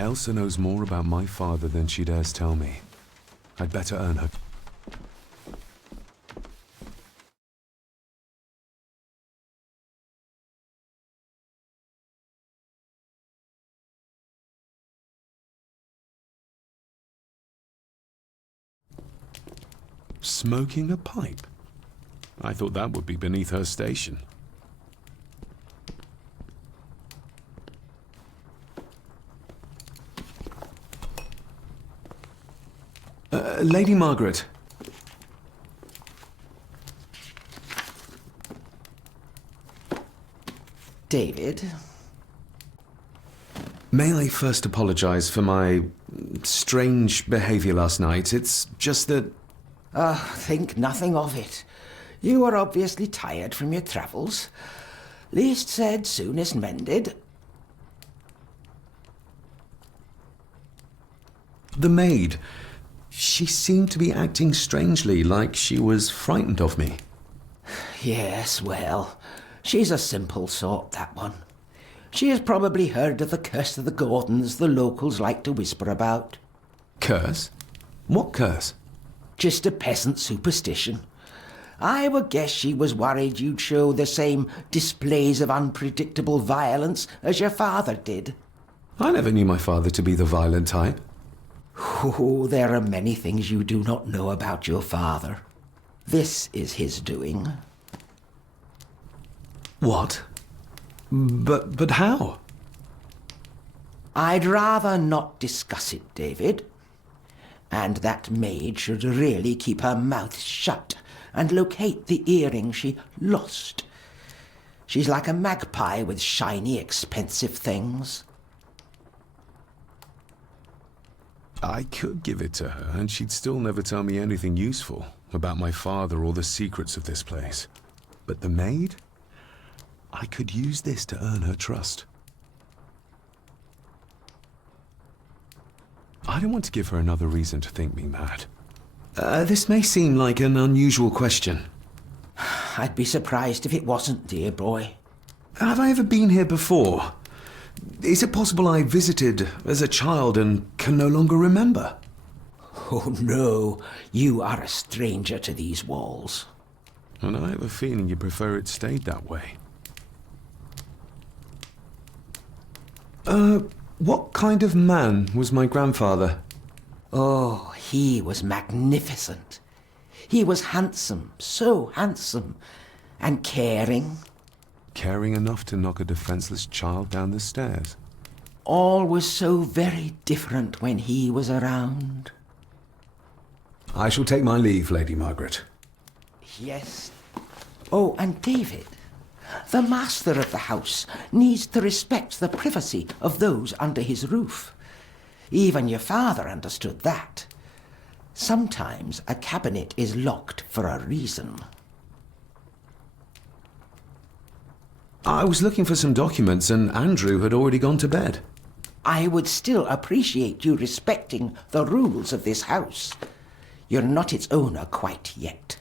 Elsa knows more about my father than she dares tell me. I'd better earn her. Smoking a pipe? I thought that would be beneath her station. Lady Margaret. David? May I first apologize for my strange behavior last night? It's just that... Think nothing of it. You were obviously tired from your travels. Least said, soonest mended. The maid. She seemed to be acting strangely, like she was frightened of me. Yes, well, she's a simple sort, that one. She has probably heard of the curse of the Gordons the locals like to whisper about. Curse? What curse? Just a peasant superstition. I would guess she was worried you'd show the same displays of unpredictable violence as your father did. I never knew my father to be the violent type. Oh, there are many things you do not know about your father. This is his doing. What? But how? I'd rather not discuss it, David. And that maid should really keep her mouth shut and locate the earring she lost. She's like a magpie with shiny, expensive things. I could give it to her, and she'd still never tell me anything useful about my father or the secrets of this place. But the maid? I could use this to earn her trust. I don't want to give her another reason to think me mad. This may seem like an unusual question. I'd be surprised if it wasn't, dear boy. Have I ever been here before? Is it possible I visited as a child and can no longer remember? Oh, no. You are a stranger to these walls. And I have a feeling you prefer it stayed that way. What kind of man was my grandfather? Oh, he was magnificent. He was handsome, so handsome, and caring. Caring enough to knock a defenseless child down the stairs. All was so very different when he was around. I shall take my leave, Lady Margaret. Yes. Oh, and David, the master of the house needs to respect the privacy of those under his roof. Even your father understood that. Sometimes a cabinet is locked for a reason. I was looking for some documents and Andrew had already gone to bed. I would still appreciate you respecting the rules of this house. You're not its owner quite yet.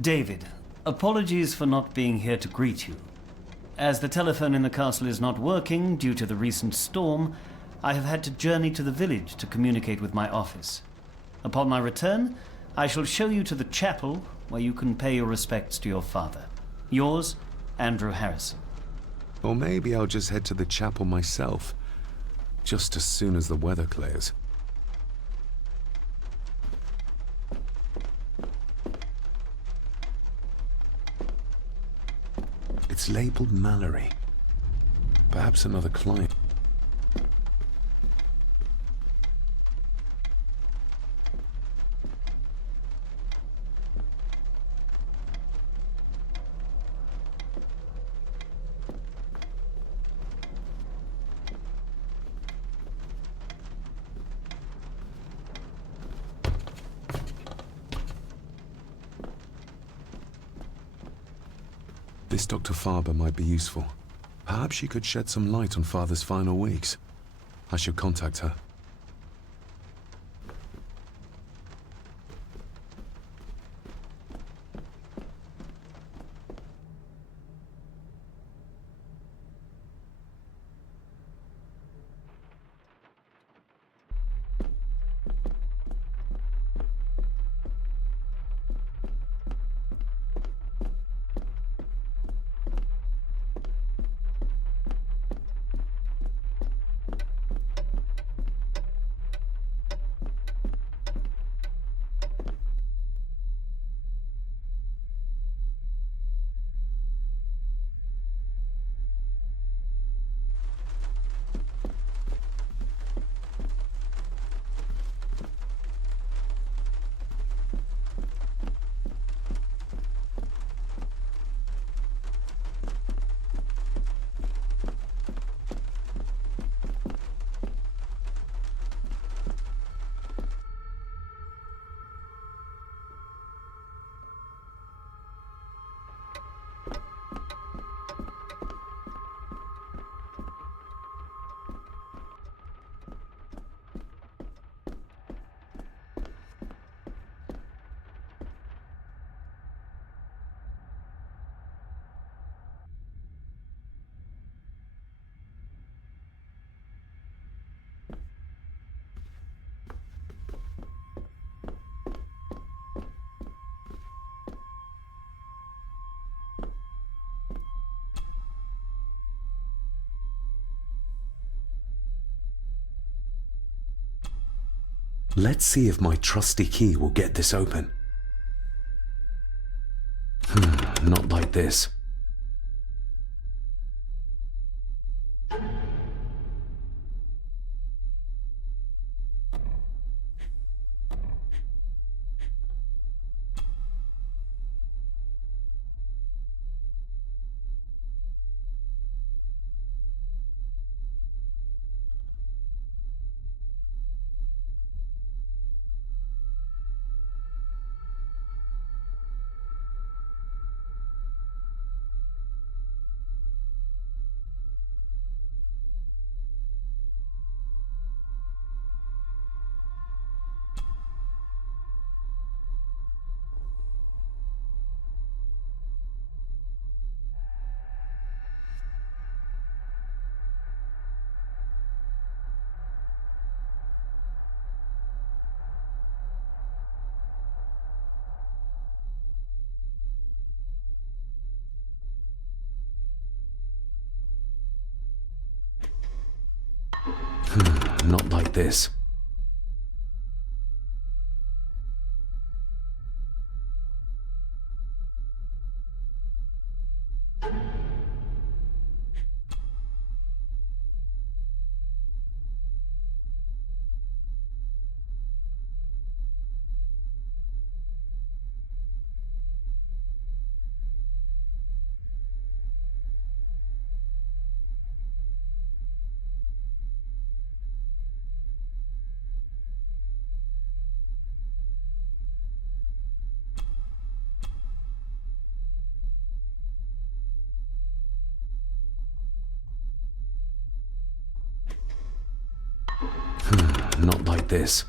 David, apologies for not being here to greet you. As the telephone in the castle is not working due to the recent storm, I have had to journey to the village to communicate with my office. Upon my return, I shall show you to the chapel, where you can pay your respects to your father. Yours, Andrew Harrison. Or maybe I'll just head to the chapel myself, just as soon as the weather clears. It's labeled Mallory. Perhaps another client. This Dr. Farber might be useful. Perhaps she could shed some light on Father's final weeks. I should contact her. Let's see if my trusty key will get this open. Not like this. Not like this. Not like this.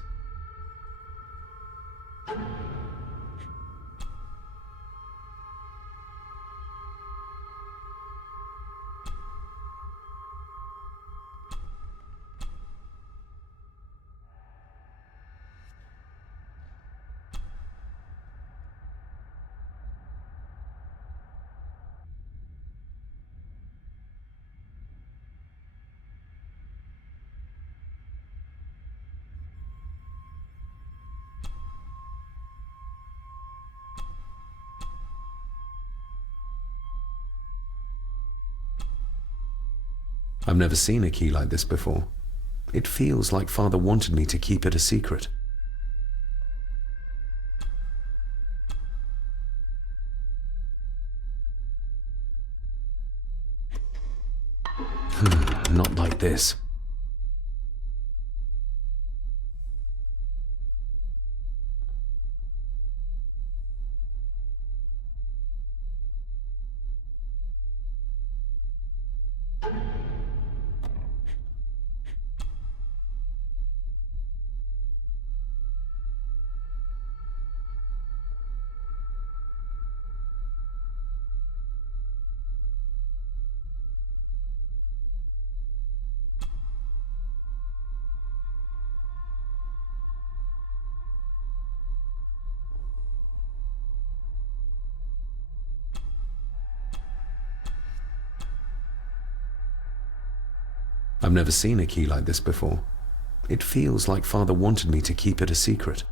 I've never seen a key like this before. It feels like Father wanted me to keep it a secret. Not like this. I've never seen a key like this before. It feels like Father wanted me to keep it a secret.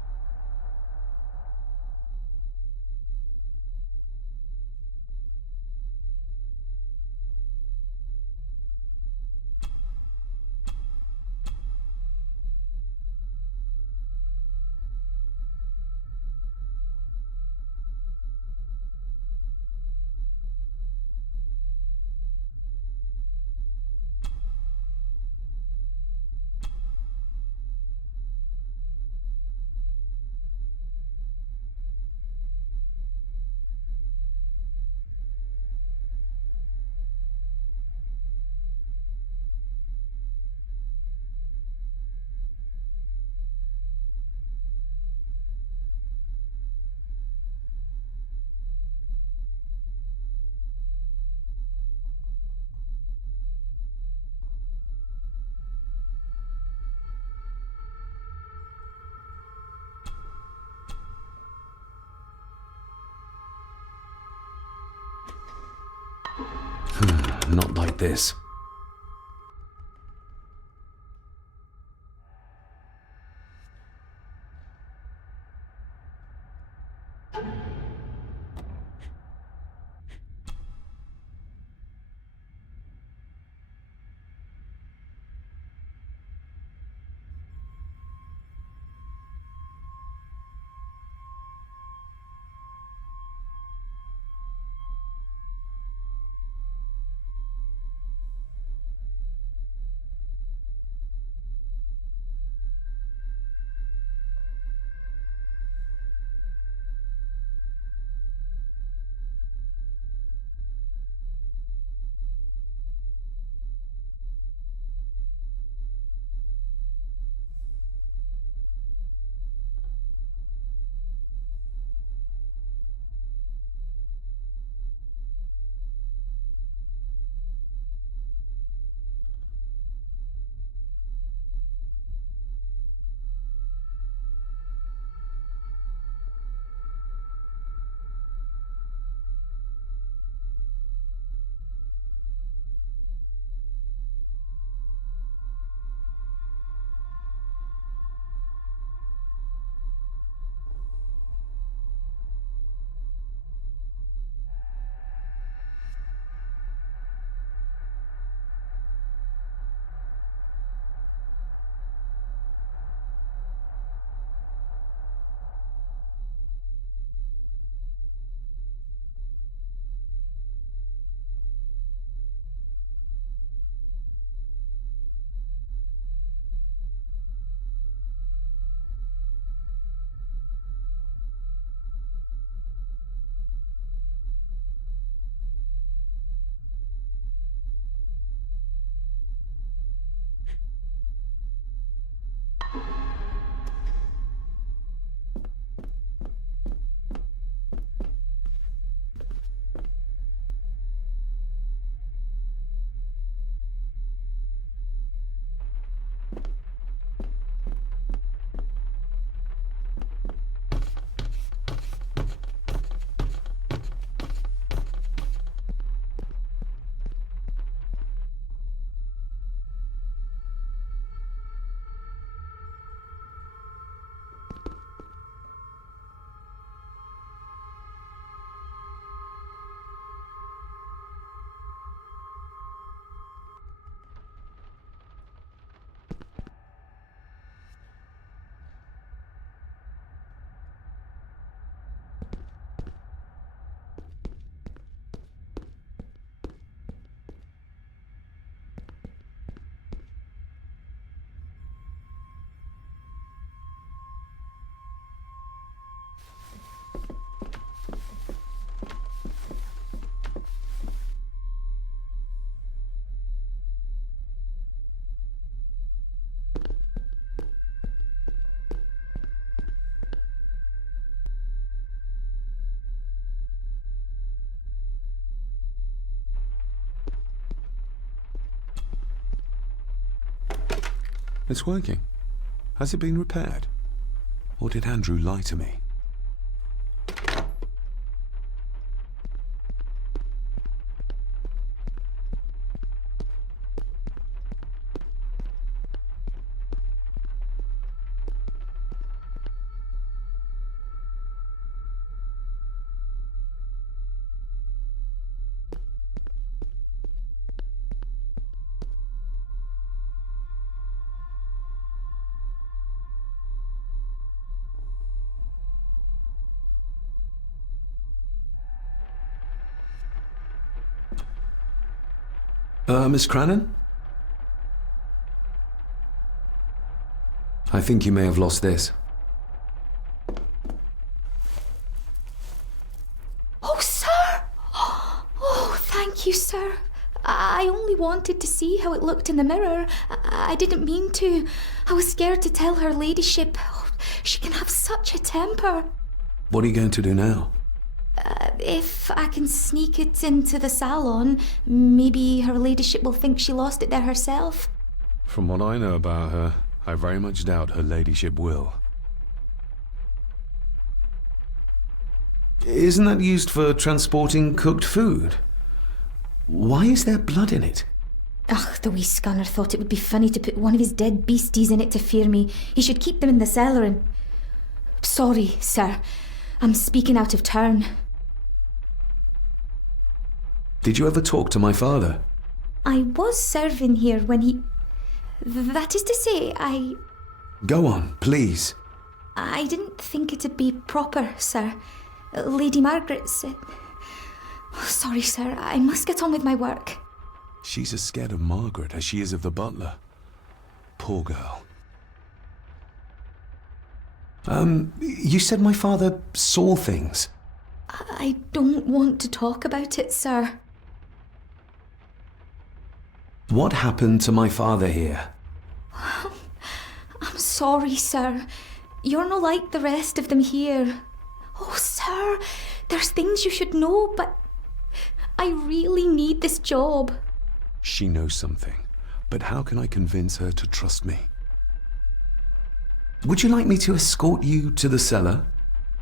Not like this. It's working. Has it been repaired? Or did Andrew lie to me? Miss Crannan? I think you may have lost this. Oh, sir! Oh, thank you, sir. I only wanted to see how it looked in the mirror. I didn't mean to. I was scared to tell her ladyship. Oh, she can have such a temper. What are you going to do now? If I can sneak it into the salon, maybe her ladyship will think she lost it there herself. From what I know about her, I very much doubt her ladyship will. Isn't that used for transporting cooked food? Why is there blood in it? Ugh, the wee scunner thought it would be funny to put one of his dead beasties in it to fear me. He should keep them in the cellar and... Sorry, sir. I'm speaking out of turn. Did you ever talk to my father? I was serving here when he... That is to say, Go on, please. I didn't think it'd be proper, sir. Lady Margaret said... Sorry, sir. I must get on with my work. She's as scared of Margaret as she is of the butler. Poor girl. You said my father saw things. I don't want to talk about it, sir. What happened to my father here? I'm sorry, sir. You're not like the rest of them here. Oh, sir, there's things you should know, but I really need this job. She knows something, but how can I convince her to trust me? Would you like me to escort you to the cellar?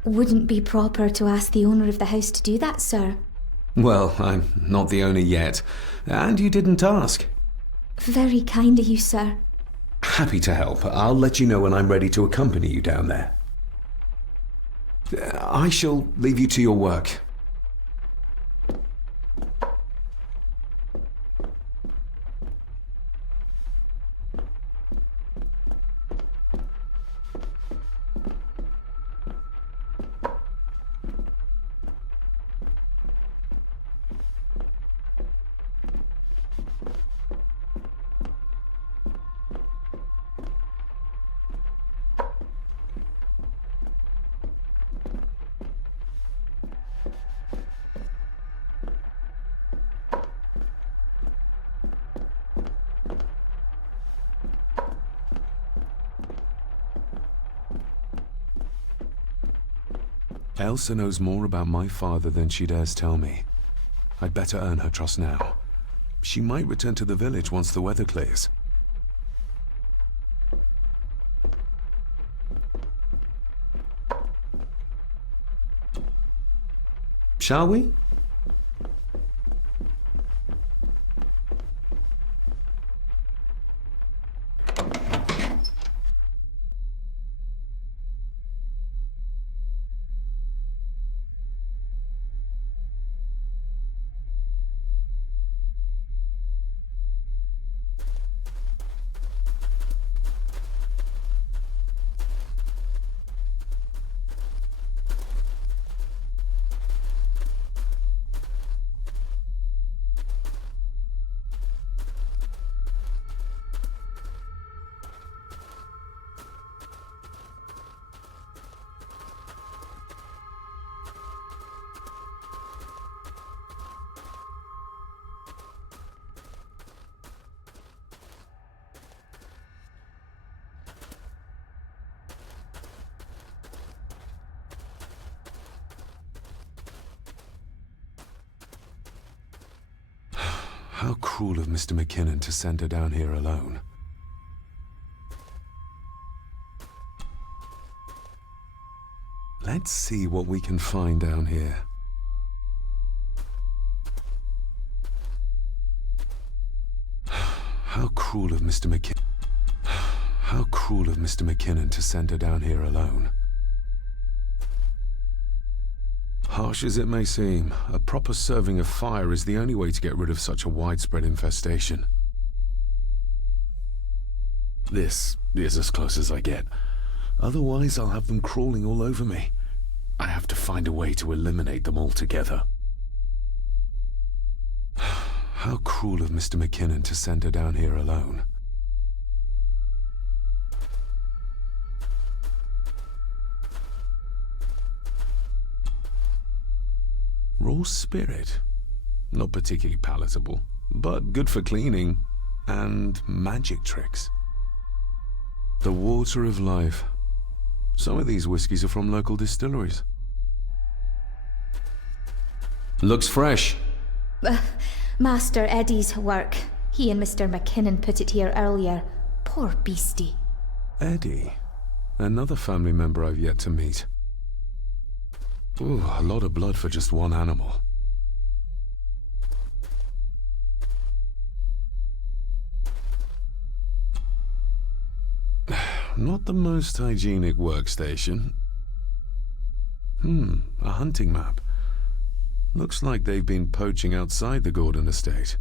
Wouldn't be proper to ask the owner of the house to do that, sir. Well, I'm not the owner yet, and you didn't ask. Very kind of you, sir. Happy to help. I'll let you know when I'm ready to accompany you down there. I shall leave you to your work. Elsa knows more about my father than she dares tell me. I'd better earn her trust now. She might return to the village once the weather clears. Shall we? How cruel of Mr. McKinnon to send her down here alone. Let's see what we can find down here. How cruel of Mr. McKinnon. How cruel of Mr. McKinnon to send her down here alone. Harsh as it may seem, a proper serving of fire is the only way to get rid of such a widespread infestation. This is as close as I get. Otherwise, I'll have them crawling all over me. I have to find a way to eliminate them altogether. How cruel of Mr. McKinnon to send her down here alone. Raw spirit. Not particularly palatable, but good for cleaning and magic tricks. The water of life. Some of these whiskies are from local distilleries. Looks fresh. Master Eddie's work. He and Mr. McKinnon put it here earlier. Poor beastie. Eddie. Another family member I've yet to meet. Ooh, a lot of blood for just one animal. Not the most hygienic workstation. A hunting map. Looks like they've been poaching outside the Gordon estate.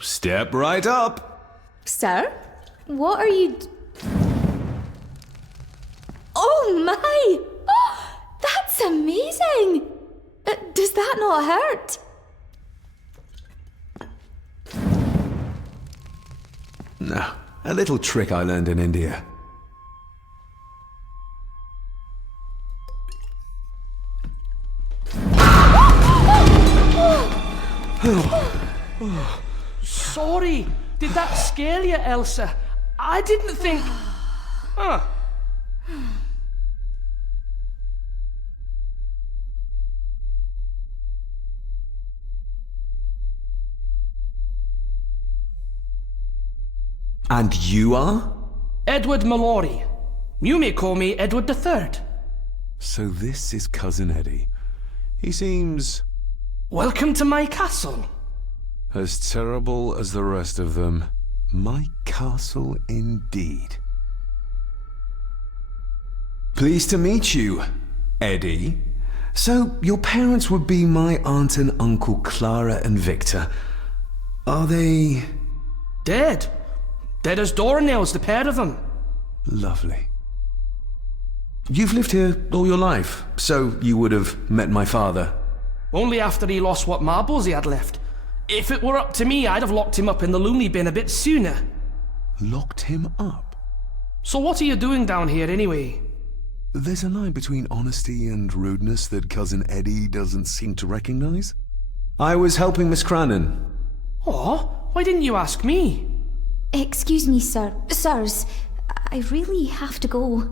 Step right up. Sir? What are you Oh my! Oh, that's amazing! Does that not hurt? No, a little trick I learned in India. Sorry, did that scare you, Elsa? I didn't think... Huh. And you are? Edward Mallory. You may call me Edward III. So this is Cousin Eddie. He seems Welcome to my castle. as terrible as the rest of them. My castle indeed. Pleased to meet you, Eddie. So, your parents would be my aunt and uncle Clara and Victor. Are they... Dead. Dead as doornails, the pair of them. Lovely. You've lived here all your life, so you would have met my father. Only after he lost what marbles he had left. If it were up to me, I'd have locked him up in the loony bin a bit sooner. Locked him up? So what are you doing down here anyway? There's a line between honesty and rudeness that Cousin Eddie doesn't seem to recognize. I was helping Miss Crannan. Oh, why didn't you ask me? Excuse me, sir. Sirs, I really have to go.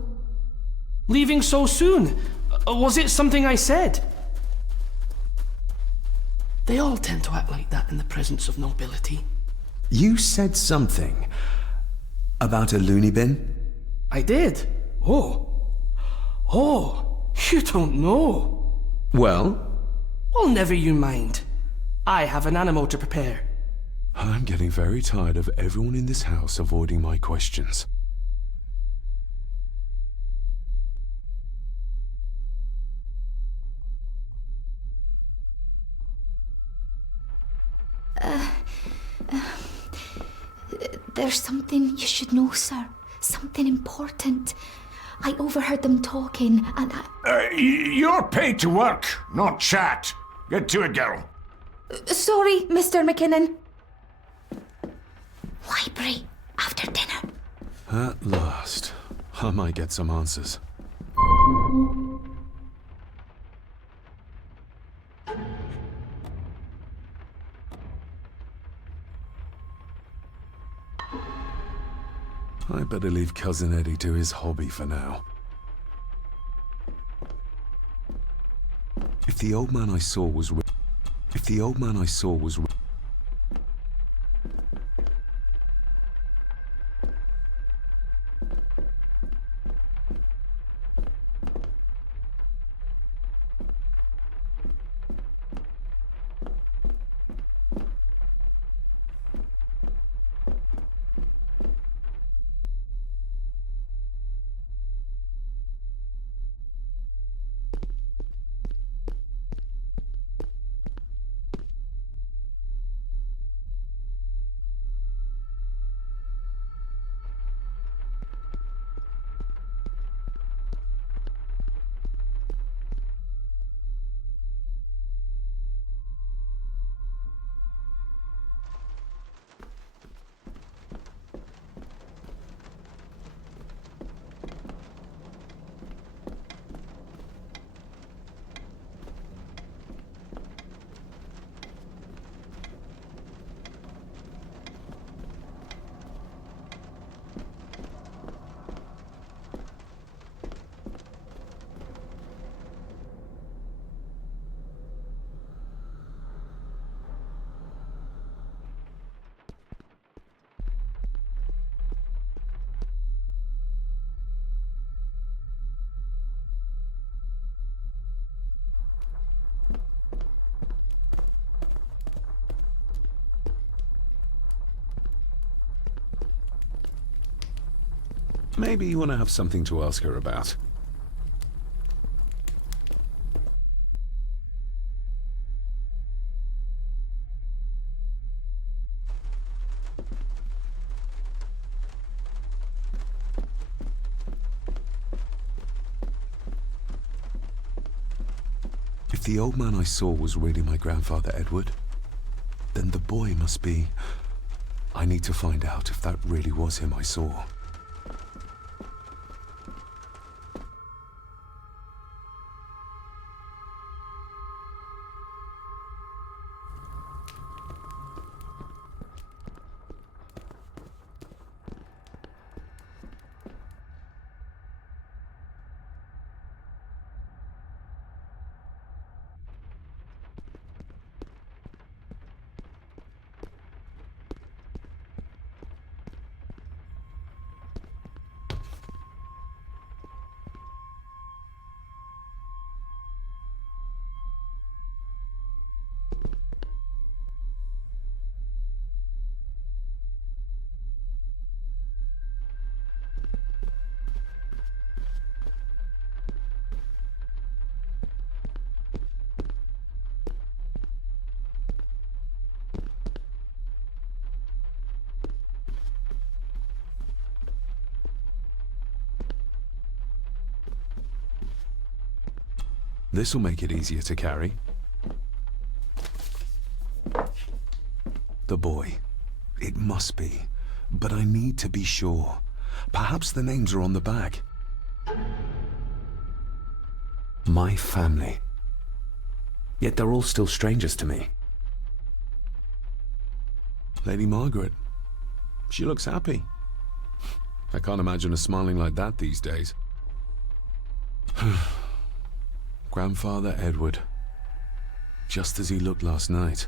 Leaving so soon? Was it something I said? They all tend to act like that in the presence of nobility. You said something about a loony bin? I did. Oh, you don't know. Well, Well, never you mind. I have an animal to prepare. I'm getting very tired of everyone in this house avoiding my questions. There's something you should know, sir. Something important. I overheard them talking, and You're paid to work, not chat. Get to it, girl. Sorry, Mr. McKinnon. Library, after dinner. At last, I might get some answers. I better leave Cousin Eddie to his hobby for now. If the old man I saw was Maybe you want to have something to ask her about. If the old man I saw was really my grandfather Edward, then the boy must be... I need to find out if that really was him I saw. This'll make it easier to carry. The boy. It must be. But I need to be sure. Perhaps the names are on the back. My family. Yet they're all still strangers to me. Lady Margaret. She looks happy. I can't imagine her smiling like that these days. Grandfather Edward. Just as he looked last night.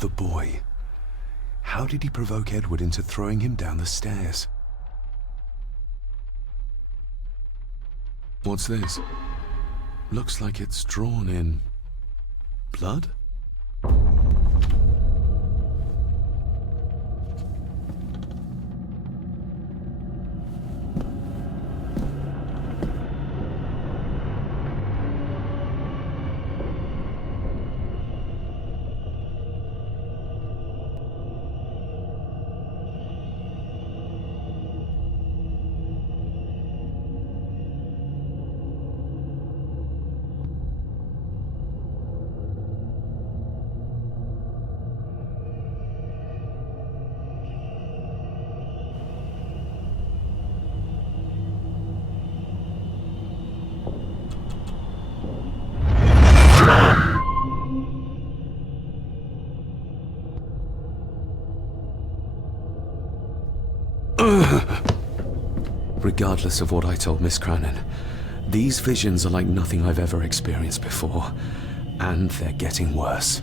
The boy. How did he provoke Edward into throwing him down the stairs? What's this? Looks like it's drawn in... blood? Regardless of what I told Miss Cranon, these visions are like nothing I've ever experienced before, and they're getting worse.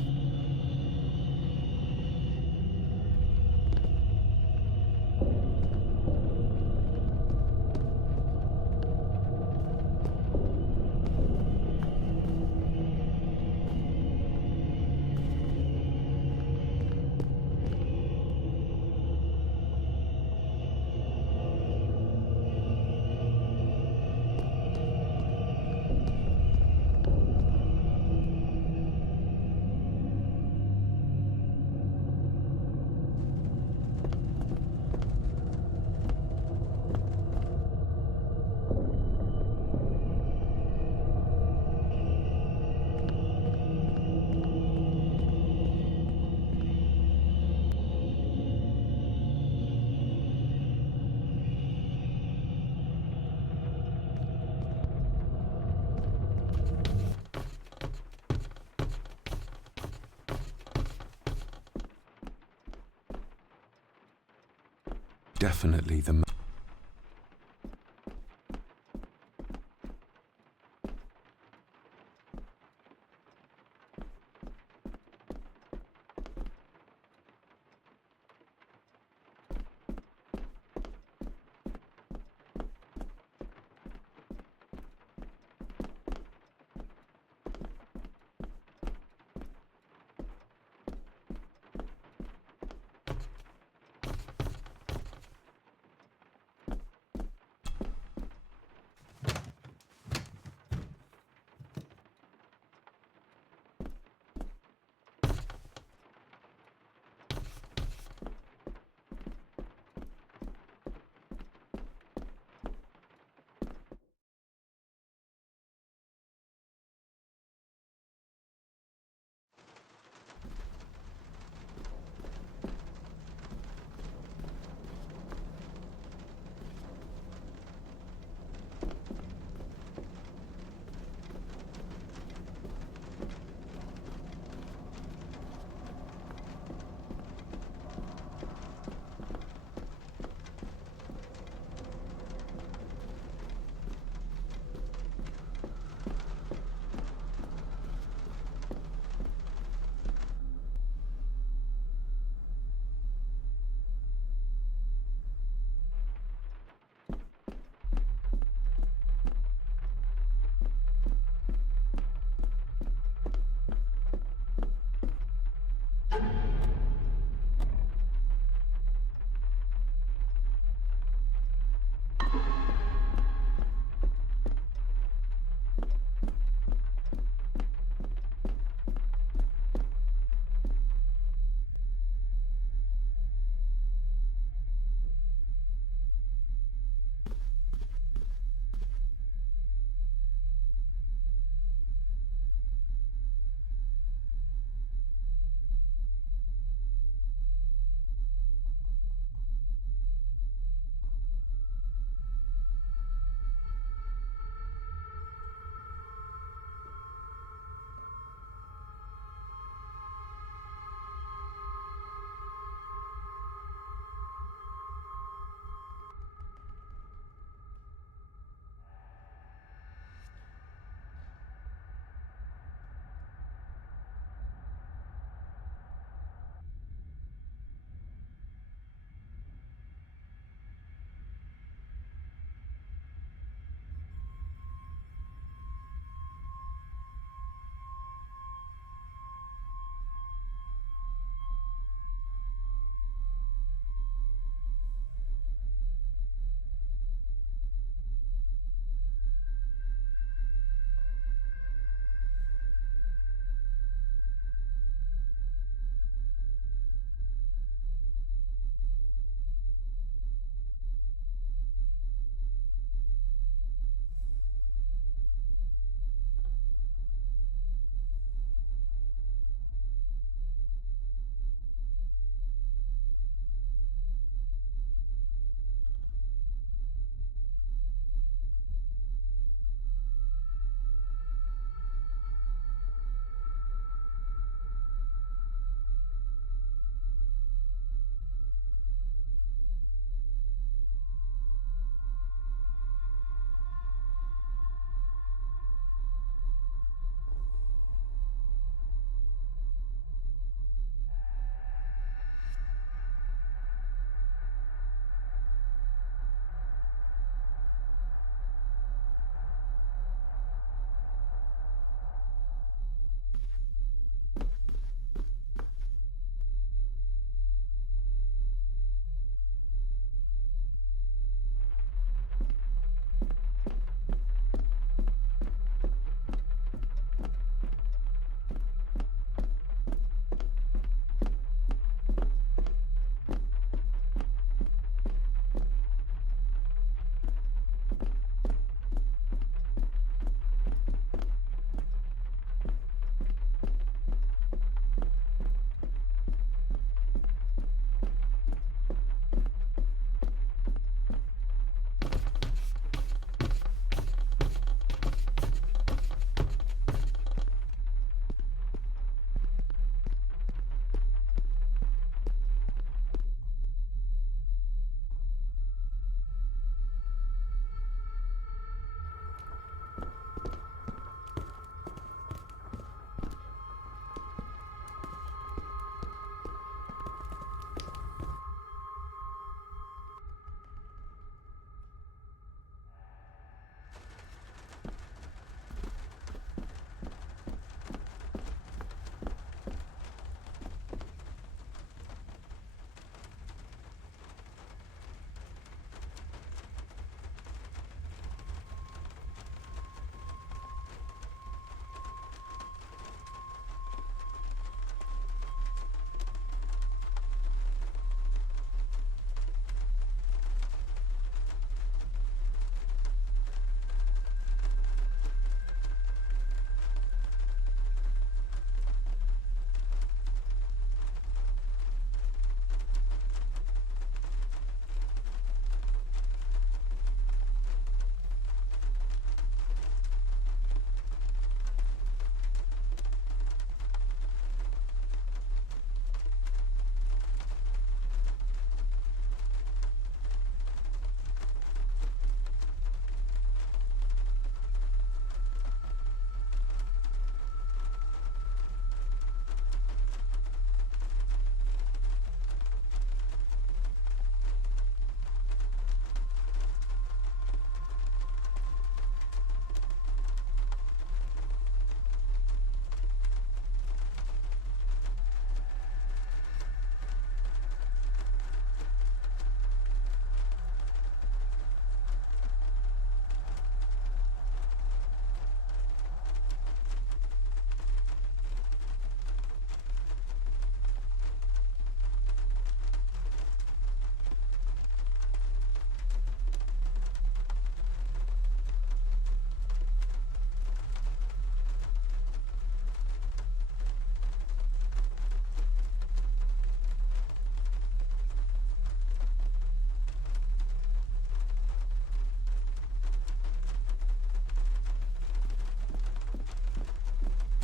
Definitely the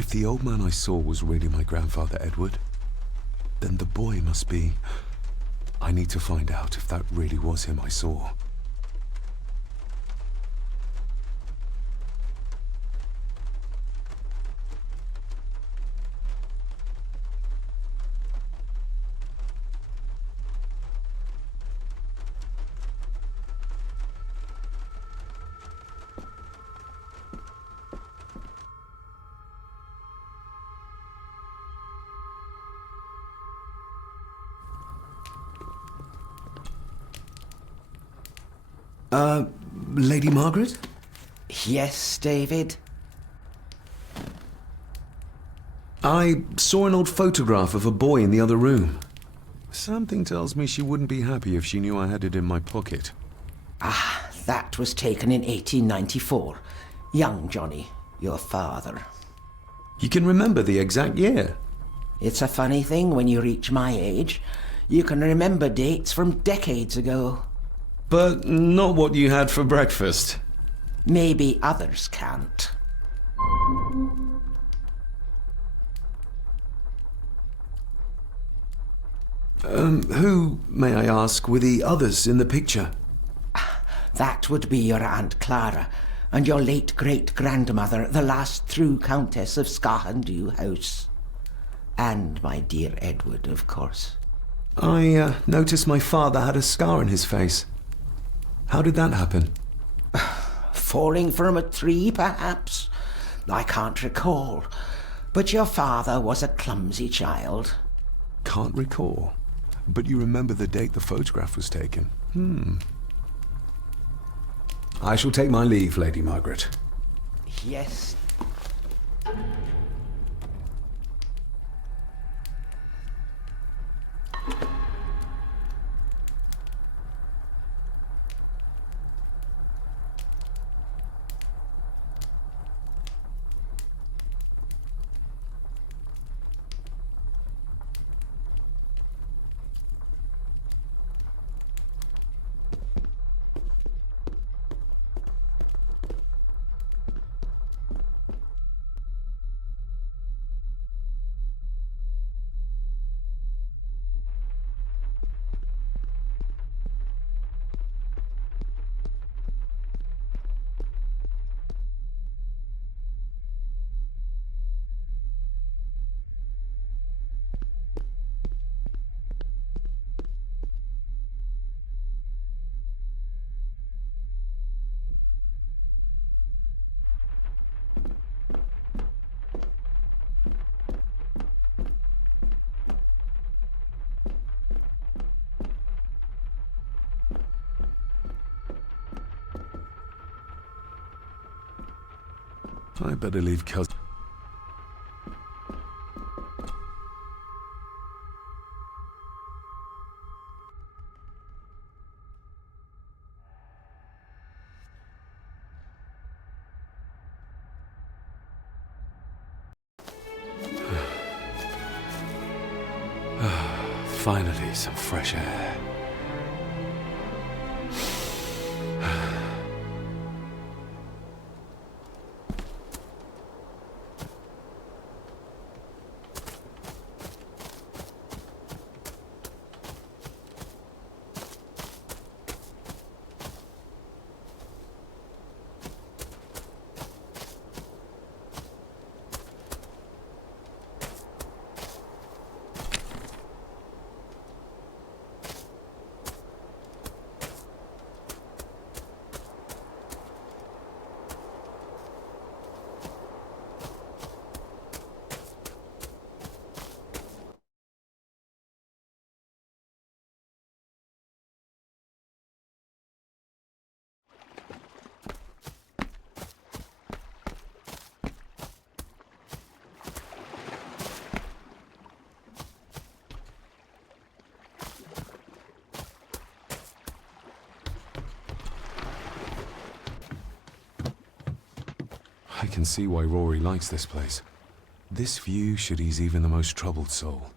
If the old man I saw was really my grandfather Edward, then the boy must be... I need to find out if that really was him I saw. Lady Margaret? Yes, David? I saw an old photograph of a boy in the other room. Something tells me she wouldn't be happy if she knew I had it in my pocket. Ah, that was taken in 1894. Young Johnny, your father. You can remember the exact year? It's a funny thing when you reach my age. You can remember dates from decades ago. But not what you had for breakfast. Maybe others can't. Who, may I ask, were the others in the picture? That would be your Aunt Clara and your late great-grandmother, the last true Countess of Scahandew House. And my dear Edward, of course. I noticed my father had a scar on his face. How did that happen? Falling from a tree, perhaps? I can't recall. But your father was a clumsy child. Can't recall. But you remember the date the photograph was taken? I shall take my leave, Lady Margaret. Yes. I better leave cousin. Finally, some fresh air. I can see why Rory likes this place. This view should ease even the most troubled soul.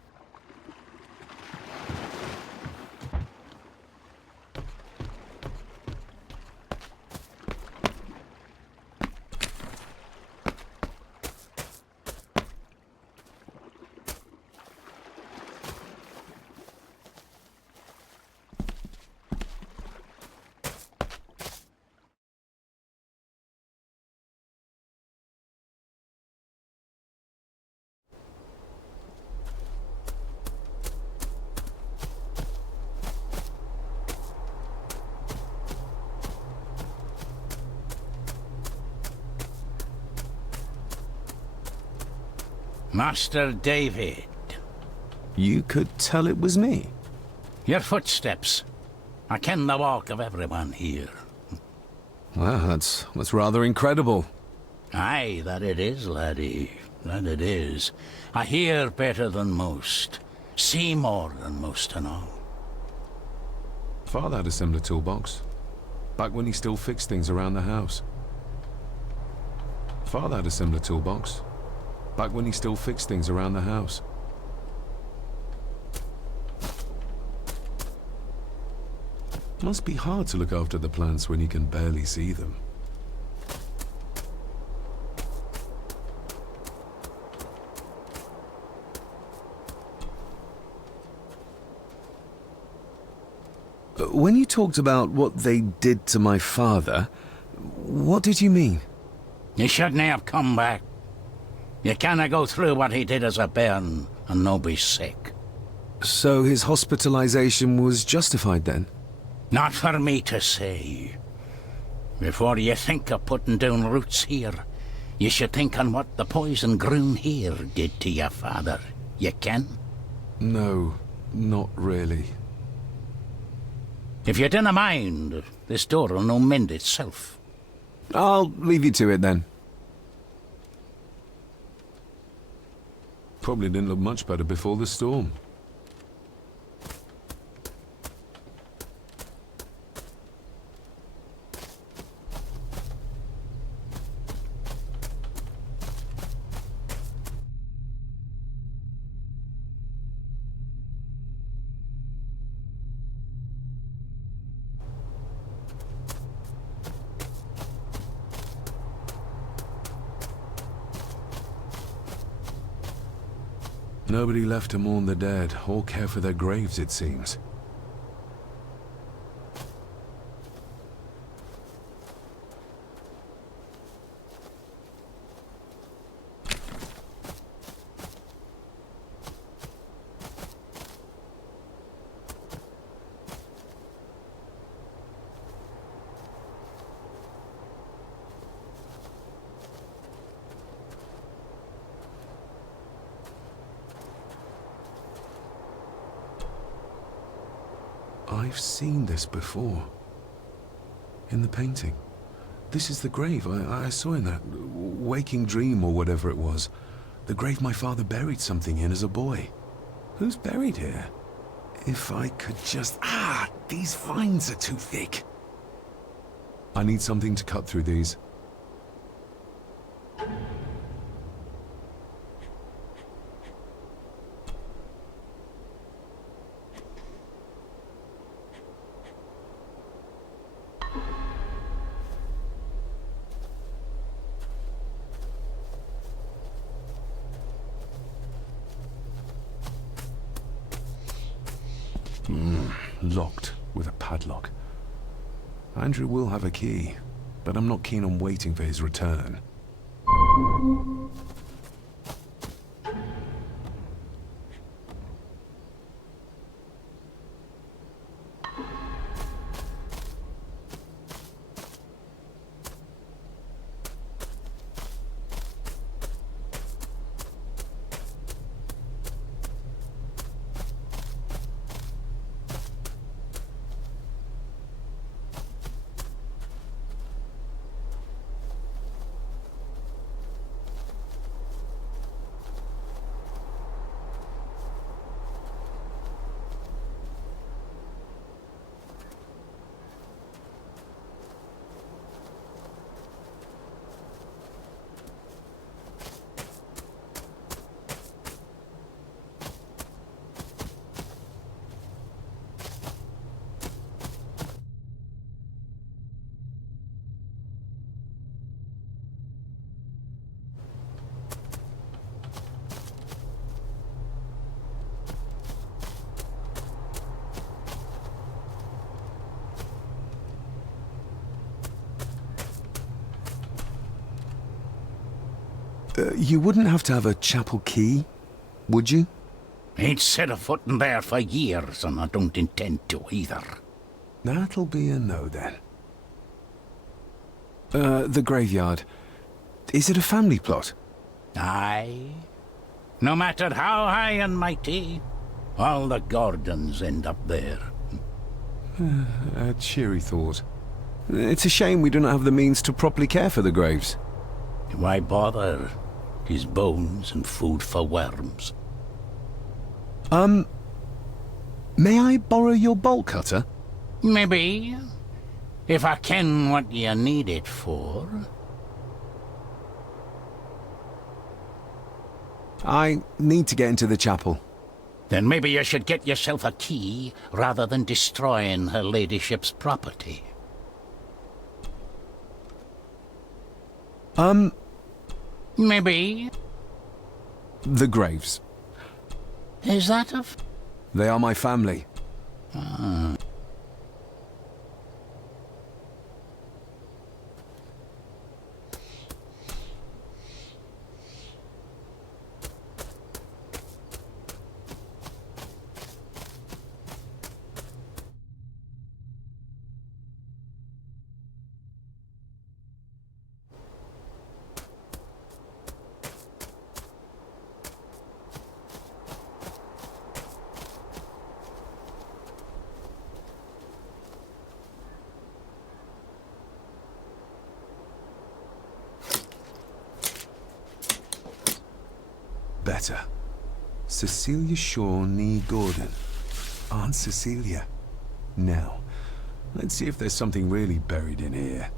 Master David. You could tell it was me. Your footsteps. I ken the walk of everyone here. Wow, that's rather incredible. Aye, that it is, laddie. That it is. I hear better than most. See more than most and all. Father had a similar toolbox. Back when he still fixed things around the house. Father had a similar toolbox. Back when he still fixed things around the house. Must be hard to look after the plants when you can barely see them. When you talked about what they did to my father, what did you mean? You shouldn't have come back. You canna go through what he did as a bairn and no be sick. So his hospitalization was justified then? Not for me to say. Before you think of putting down roots here, you should think on what the poison grown here did to your father. You can? No, not really. If you dinna mind, this door will no mend itself. I'll leave you to it then. Probably didn't look much better before the storm. Nobody left to mourn the dead or care for their graves, it seems. I've seen this before. In the painting. This is the grave I saw in that waking dream or whatever it was. The grave my father buried something in as a boy. Who's buried here? If I could just... these vines are too thick. I need something to cut through these. Locked with a padlock. Andrew will have a key, but I'm not keen on waiting for his return. You wouldn't have to have a chapel key, would you? Ain't set a foot in there for years, and I don't intend to either. That'll be a no then. The graveyard. Is it a family plot? Aye. No matter how high and mighty, all the Gordons end up there. A cheery thought. It's a shame we do not have the means to properly care for the graves. Why bother? His bones and food for worms. May I borrow your bolt cutter? Maybe. If I ken what you need it for. I need to get into the chapel. Then maybe you should get yourself a key rather than destroying her ladyship's property. Maybe. The graves. Is that They are my family. Better. Cecilia Shaw Nee Gordon. Aunt Cecilia. Now, let's see if there's something really buried in here.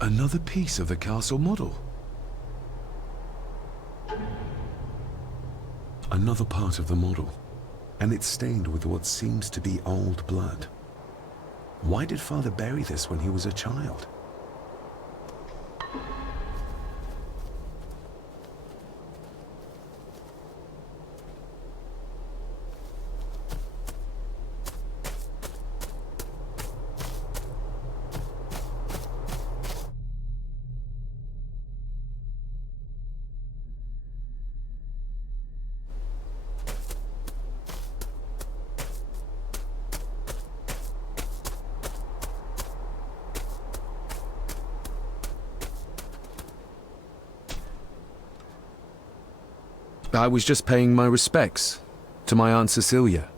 Another piece of the castle model. Another part of the model. And it's stained with what seems to be old blood. Why did Father bury this when he was a child? I was just paying my respects to my Aunt Cecilia.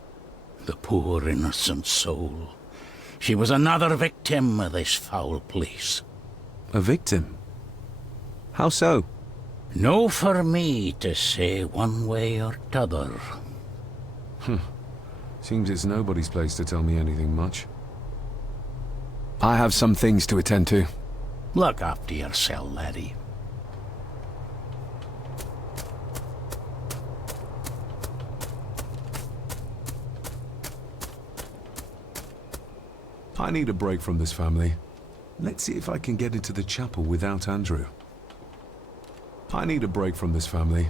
The poor innocent soul. She was another victim of this foul place. A victim? How so? No for me to say one way or t'other. Seems it's nobody's place to tell me anything much. I have some things to attend to. Look after yourself, laddie. I need a break from this family. Let's see if I can get into the chapel without Andrew. I need a break from this family.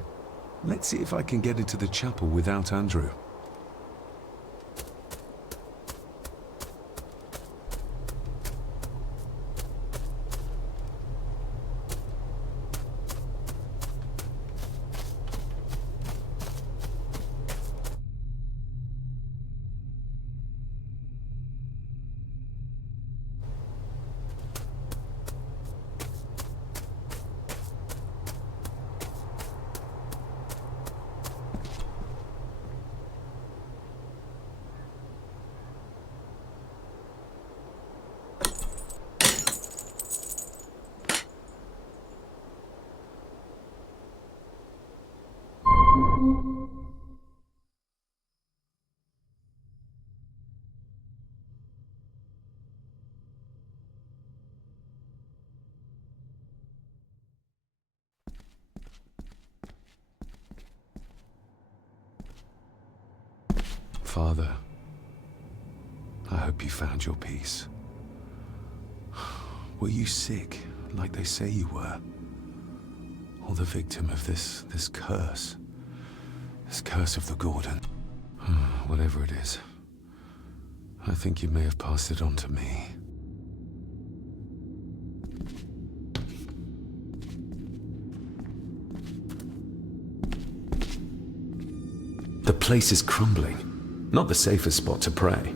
Let's see if I can get into the chapel without Andrew. Father, I hope you found your peace. Were you sick, like they say you were? Or the victim of this curse? This curse of the Gordon? Whatever it is, I think you may have passed it on to me. The place is crumbling. Not the safest spot to pray.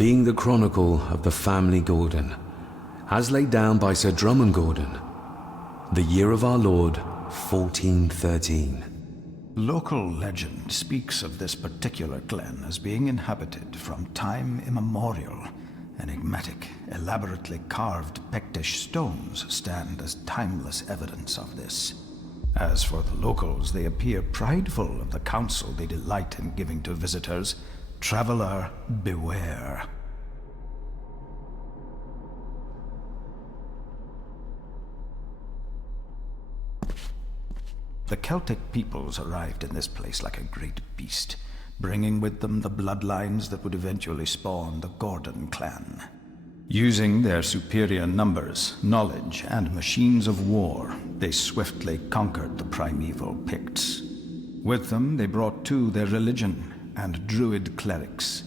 being the chronicle of the family Gordon, as laid down by Sir Drummond Gordon, the year of our Lord 1413. Local legend speaks of this particular glen as being inhabited from time immemorial. Enigmatic, elaborately carved Pictish stones stand as timeless evidence of this. As for the locals, they appear prideful of the counsel they delight in giving to visitors. Traveler, beware. The Celtic peoples arrived in this place like a great beast, bringing with them the bloodlines that would eventually spawn the Gordon clan. Using their superior numbers, knowledge, and machines of war, they swiftly conquered the primeval Picts. With them, they brought too their religion and druid clerics.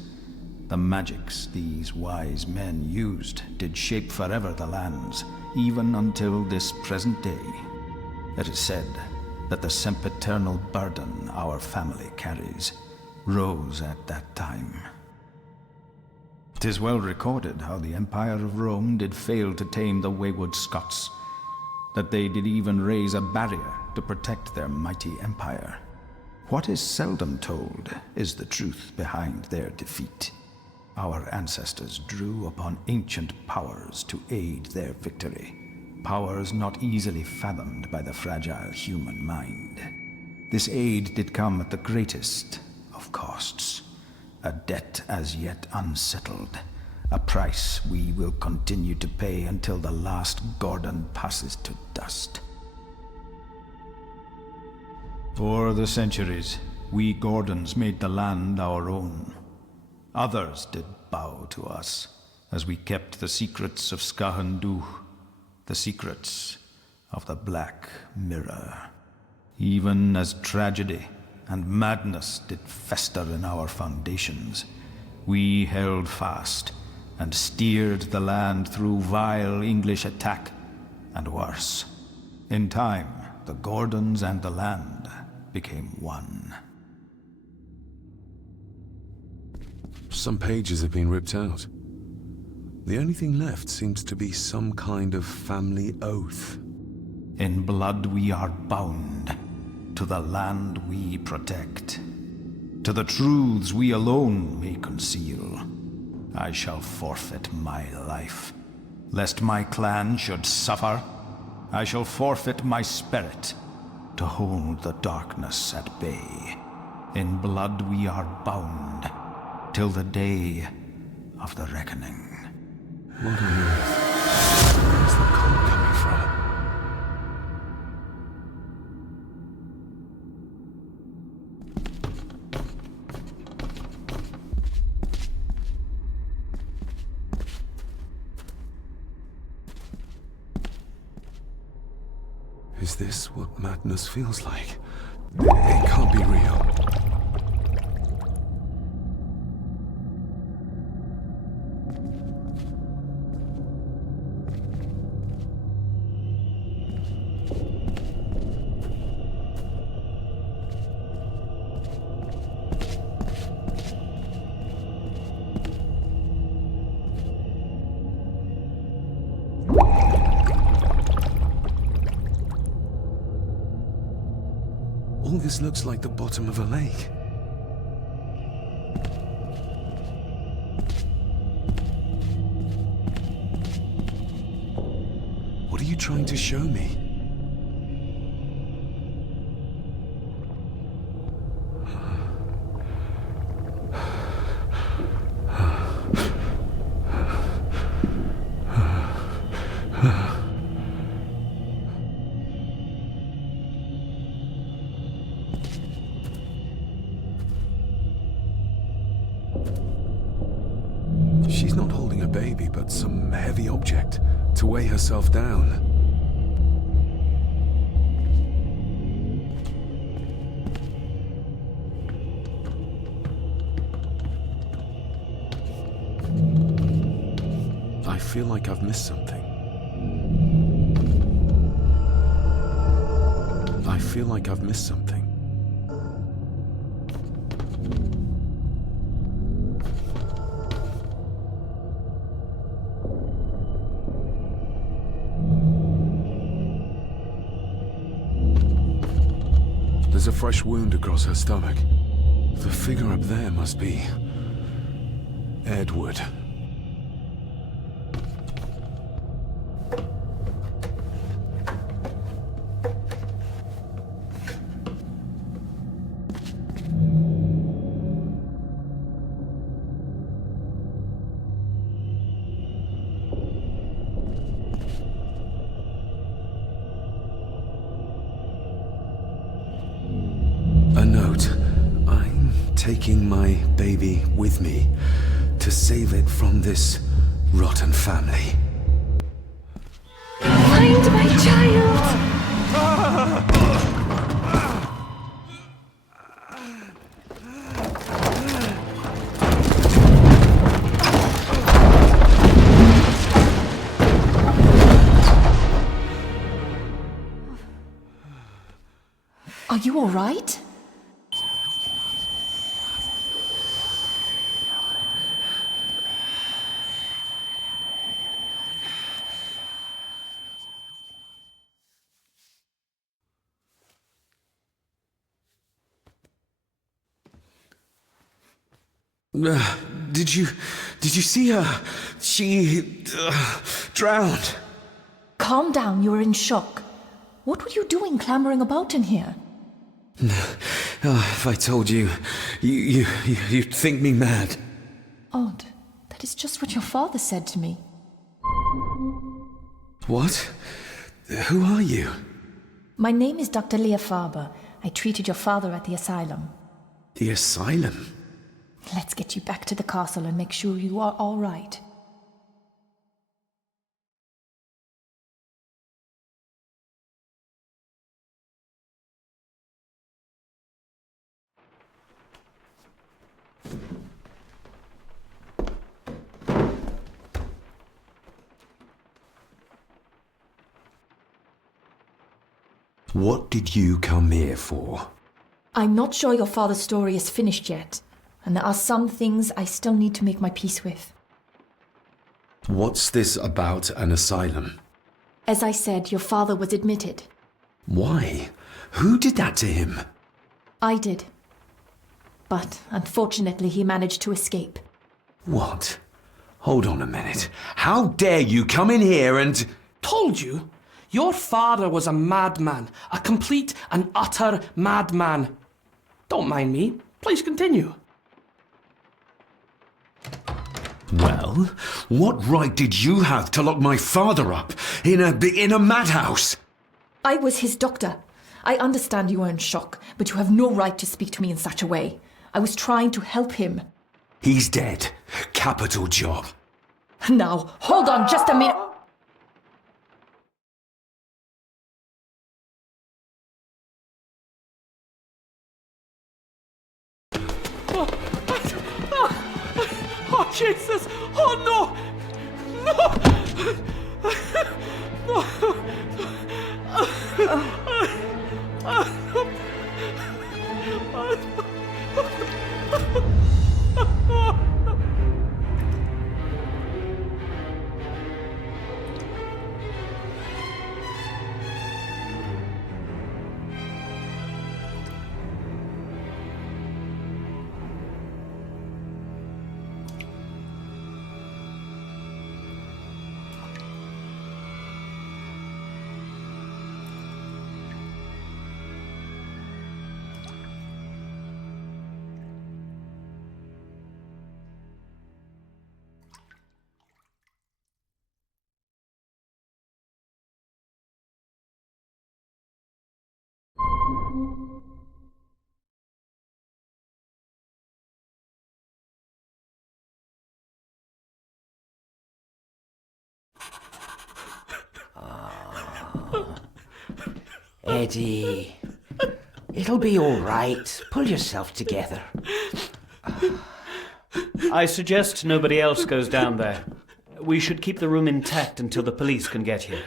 The magics these wise men used did shape forever the lands, even until this present day. It is said that the sempiternal burden our family carries rose at that time. 'Tis well recorded how the Empire of Rome did fail to tame the wayward Scots, that they did even raise a barrier to protect their mighty empire. What is seldom told is the truth behind their defeat. Our ancestors drew upon ancient powers to aid their victory, powers not easily fathomed by the fragile human mind. This aid did come at the greatest of costs, a debt as yet unsettled, a price we will continue to pay until the last Gordon passes to dust. For the centuries, we Gordons made the land our own. Others did bow to us as we kept the secrets of Skahandu, the secrets of the Black Mirror. Even as tragedy and madness did fester in our foundations, we held fast and steered the land through vile English attack and worse. In time, the Gordons and the land became one. Some pages have been ripped out. The only thing left seems to be some kind of family oath. In blood we are bound to the land we protect, to the truths we alone may conceal. I shall forfeit my life, lest my clan should suffer. I shall forfeit my spirit to hold the darkness at bay. In blood we are bound till the day of the reckoning. What on earth? Where's the cold coming from? Is this what madness feels like? It can't be real. All this looks like the bottom of a lake. What are you trying to show me? She's not holding a baby, but some heavy object to weigh herself down. I feel like I've missed something. I feel like I've missed something. There's a fresh wound across her stomach. The figure up there must be Edward. A note. I'm taking my baby with me to save it from this rotten family. Find my child! Are you all right? Did you see her? She drowned. Calm down, you're in shock. What were you doing clambering about in here? If I told you, you'd think me mad. Odd. That is just what your father said to me. What? Who are you? My name is Dr. Leah Farber. I treated your father at the asylum. The asylum? Let's get you back to the castle and make sure you are all right. What did you come here for? I'm not sure your father's story is finished yet, and there are some things I still need to make my peace with. What's this about an asylum? As I said, your father was admitted. Why? Who did that to him? I did. But unfortunately, he managed to escape. What? Hold on a minute. How dare you come in here and... Told you? Your father was a madman. A complete and utter madman. Don't mind me. Please continue. Well, what right did you have to lock my father up in a madhouse? I was his doctor. I understand you are in shock, but you have no right to speak to me in such a way. I was trying to help him. He's dead. Capital job. Now, hold on just a minute. Oh, Jesus! Oh, no! Eddie, it'll be all right. Pull yourself together. I suggest nobody else goes down there. We should keep the room intact until the police can get here.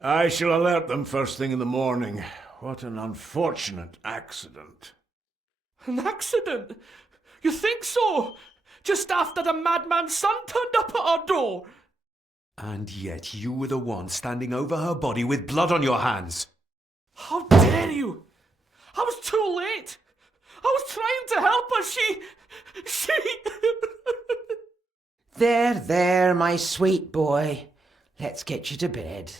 I shall alert them first thing in the morning. What an unfortunate accident. An accident? You think so? Just after the madman's son turned up at our door? And yet you were the one standing over her body with blood on your hands. How dare you? I was too late. I was trying to help her. She... There, my sweet boy. Let's get you to bed.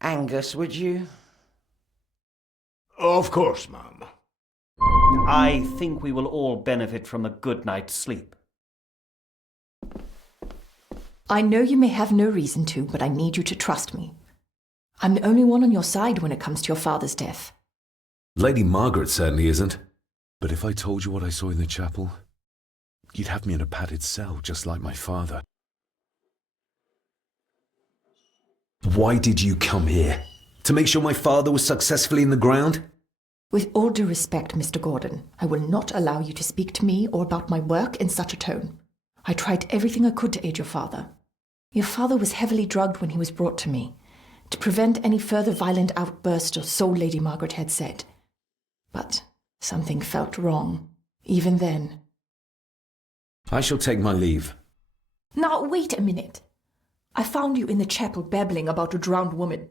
Angus, would you? Of course, ma'am. I think we will all benefit from a good night's sleep. I know you may have no reason to, but I need you to trust me. I'm the only one on your side when it comes to your father's death. Lady Margaret certainly isn't. But if I told you what I saw in the chapel, you'd have me in a padded cell, just like my father. Why did you come here? To make sure my father was successfully in the ground? With all due respect, Mr. Gordon, I will not allow you to speak to me or about my work in such a tone. I tried everything I could to aid your father. Your father was heavily drugged when he was brought to me, to prevent any further violent outburst, or so Lady Margaret had said. But something felt wrong, even then. I shall take my leave. Now, wait a minute. I found you in the chapel babbling about a drowned woman.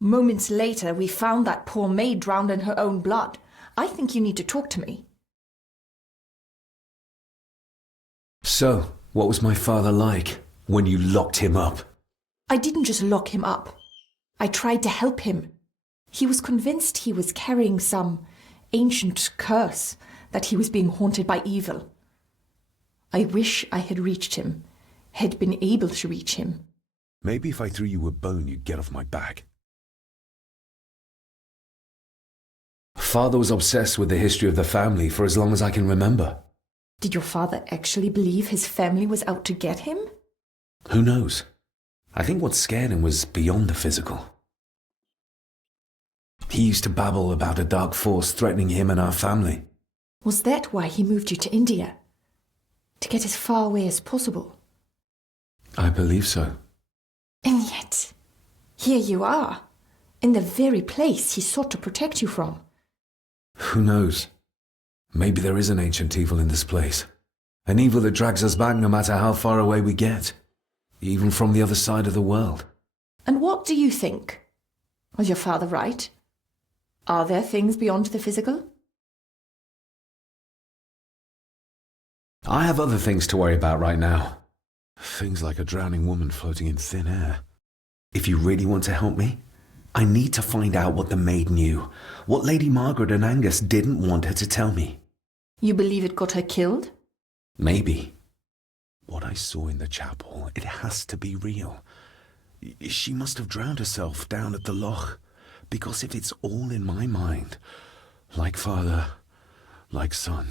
Moments later, we found that poor maid drowned in her own blood. I think you need to talk to me. So, what was my father like when you locked him up? I didn't just lock him up. I tried to help him. He was convinced he was carrying some ancient curse, that he was being haunted by evil. I wish I had reached him, had been able to reach him. Maybe if I threw you a bone, you'd get off my back. Father was obsessed with the history of the family for as long as I can remember. Did your father actually believe his family was out to get him? Who knows? I think what scared him was beyond the physical. He used to babble about a dark force threatening him and our family. Was that why he moved you to India? To get as far away as possible? I believe so. And yet, here you are, in the very place he sought to protect you from. Who knows? Maybe there is an ancient evil in this place. An evil that drags us back no matter how far away we get. Even from the other side of the world. And what do you think? Was your father right? Are there things beyond the physical? I have other things to worry about right now. Things like a drowning woman floating in thin air. If you really want to help me, I need to find out what the maid knew. What Lady Margaret and Angus didn't want her to tell me. You believe it got her killed? Maybe. What I saw in the chapel, it has to be real. She must have drowned herself down at the loch. Because if it's all in my mind, like father, like son.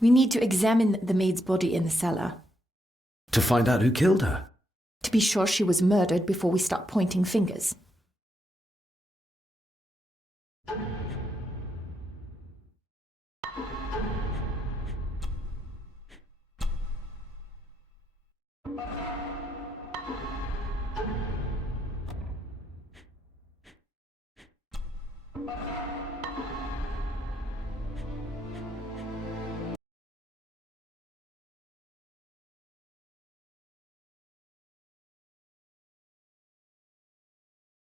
We need to examine the maid's body in the cellar. To find out who killed her? To be sure she was murdered before we start pointing fingers.